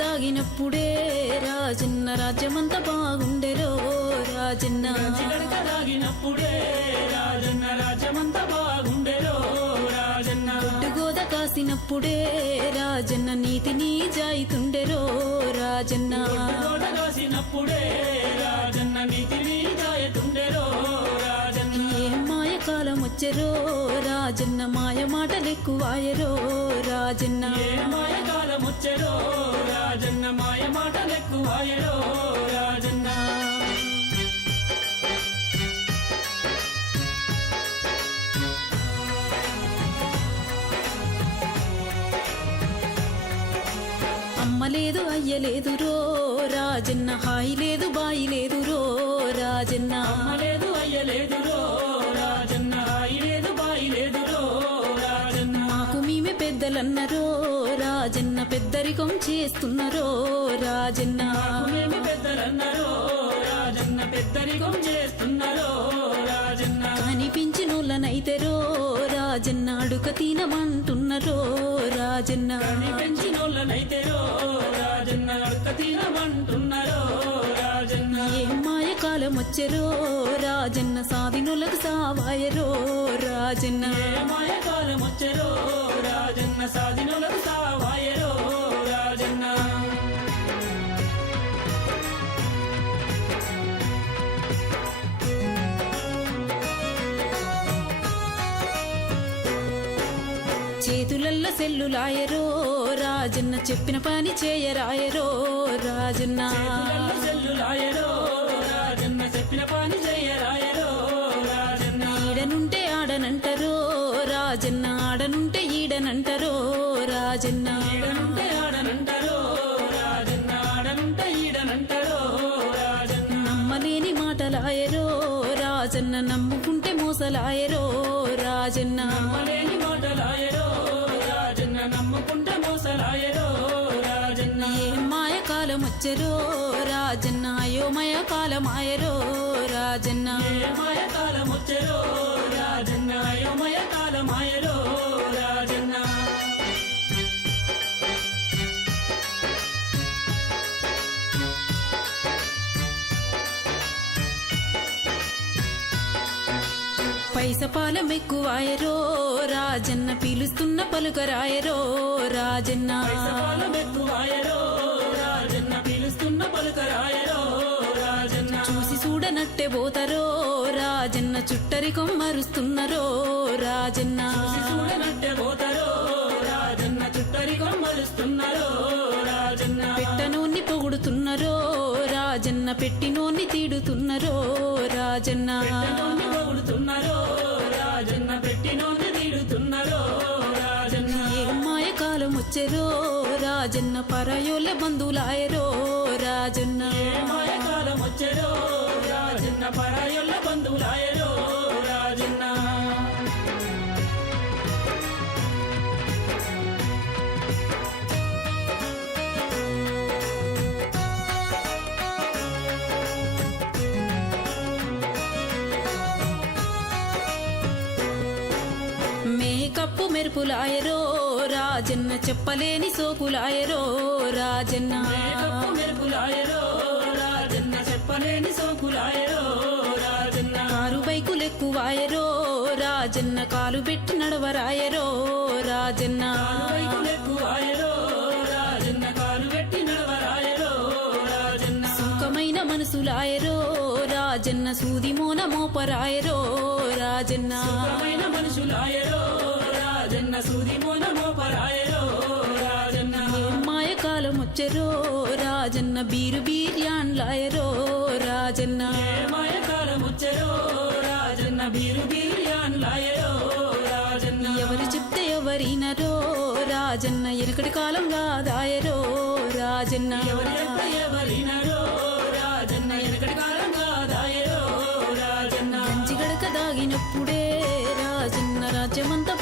దాగినప్పుడే రాజన్న రాజ్యమంతా బాగుండెరో రాజన్న గడక దాగినప్పుడే రాజన్న రాజ్యమంతా బాగుండెరో రాజన్న గోద కాసినప్పుడే రాజన్న నీతిని జాయితుండెరో రాజన్న గోడ కాసినప్పుడే రాజన్న నీతిని జాయతుండెరో రాజన్న ఏం మాయ కాలం వచ్చెరో రాజన్న మాయ మాటలెక్కువాయరో రాజన్న ఏ మాయ కాలం వచ్చెరో రాజన్న మాయ మాటలెక్కువాయరో రాజన్న అమ్మ లేదు అయ్య లేదు రో రాజన్న హాయి లేదు బాయి లేదు రో రాజన్న అమ్మ లేదు అయ్య లేదురో రాజన్న హాయి లేదు బాయి లేదురో రాజన్న మాకు మేమే పెద్దలన్నరో రాజన్న పెద్దరికం చేస్తున్నరో రాజన్న మేమి పెద్దలన్నారో రాజన్న పెద్దరికం చేస్తున్నారో రాజన్న కనిపించినోళ్ళనైతేరో రాజన్న అడుక తినమంటున్నరో రాజన్న పెంచినోళ్ళనైతేరో రాజన్న అడక తినమంటున్నారో రాజన్న ఏం మాయ కాలం వచ్చెరో రాజన్న సాధినులకు సావాయరో రాజన్న ఏ మాయ కాలం వచ్చెరో రాజన్న సాధినులకు సావాయరో రాజన్న చేతులల్ల సెల్లులాయరో రాజన్న చెప్పిన పని చేయరాయరో రాజన్న చేతులల్ల సెల్లులాయరో రాజన్న చెప్పిన పని చేయరాయరో రాజన్న ఈడనుంటే ఆడనంటరో రాజన్న ఆడనుంటే ఈడనంటరో రాజన్న ఈడనుంటే ఆడనంటారో రాజన్న ఆడనుంటే ఈడనంటారో రాజన్న నమ్మలేని మాటలాయరో రాజన్న నమ్ముకుంటే మోసలాయరో రాజన్న నమ్మలేని మాటలాయరో రాజన్న నమ్ముకుంటే మోసలాయరో రాజన్న ఏం మాయ కాలం వచ్చెరో రాజన్న అయోమయ కాలమాయరో రాజన్న ఏ మాయ కాలం వచ్చెరో రాజన్న అయోమయ కాలమాయరో రాజన్న పైసపాలం ఎక్కువాయరో రాజన్న పిలుస్తున్న పలుకరాయరో రాజన్న పైసపాలం ఎక్కువాయరో రాజన్న పిలుస్తున్న పలుకరాయరో రాజన్న చూసి చూడనట్టే పోతరో రాజన్న చుట్టరికం మరుస్తున్నరో రాజన్న చూడనట్టే పోతారో రాజన్న చుట్టరికం మరుస్తున్నారో రాజన్న పెట్టనోన్ని పొగుడుతున్నరో రాజన్న పెట్టినోన్ని తీడుతున్నరో రాజన్న పెట్టనోన్ని పొగుడుతున్నారో రాజన్న పెట్టినోన్ని తీడుతున్నారో రాజన్న ఏం మాయ కాలం వచ్చెరో రాజన్న పరాయోళ్ళ బంధువులాయరో రాజన్న ఏ మాయ కాలం వచ్చెరో రాజన్న పరాయొల్ల బంధువులాయరో రాజన్న మేకప్పు మెరుపులాయరో రాజన్న చెప్పలేని సోకులాయరో రాజన్న మేకప్పు మెరుపులాయరో రాజన్న చెప్పలేని సోకులాయరో రాజన్న కారు బైకులెక్కువాయరో రాజన్న కాలు పెట్టి నడవరాయరో రాజన్న వైకులెక్కువాయరో రాజన్న కాలు పెట్టి నడవరాయరో రాజన్న సుఖమైన మనసులాయరో రాజన్న సూది మోన మోపరాయరో రాజన్న సుఖమైన మనుషులాయరో రాజన్న సూది మోన మోపరాయరో రాజన్న మాయ కాలం వచ్చెరో రాజన్న బీరు బీర్యాన్లాయరో రాజన్న ఏ మాయ కాలం వచ్చెరో రాజన్న బీరు బీర్యాన్లాయరో రాజన్న ఎవరు చెప్తే ఎవరినరో రాజన్న ఎనకటి కాలం కాదాయరో రాజన్న ఎవరి యొక్క ఎవరినరో రాజన్న ఎనకటి కాలం కాదాయరో రాజన్న గంజిగడక దాగినప్పుడే రాజన్న రాజ్యమంతా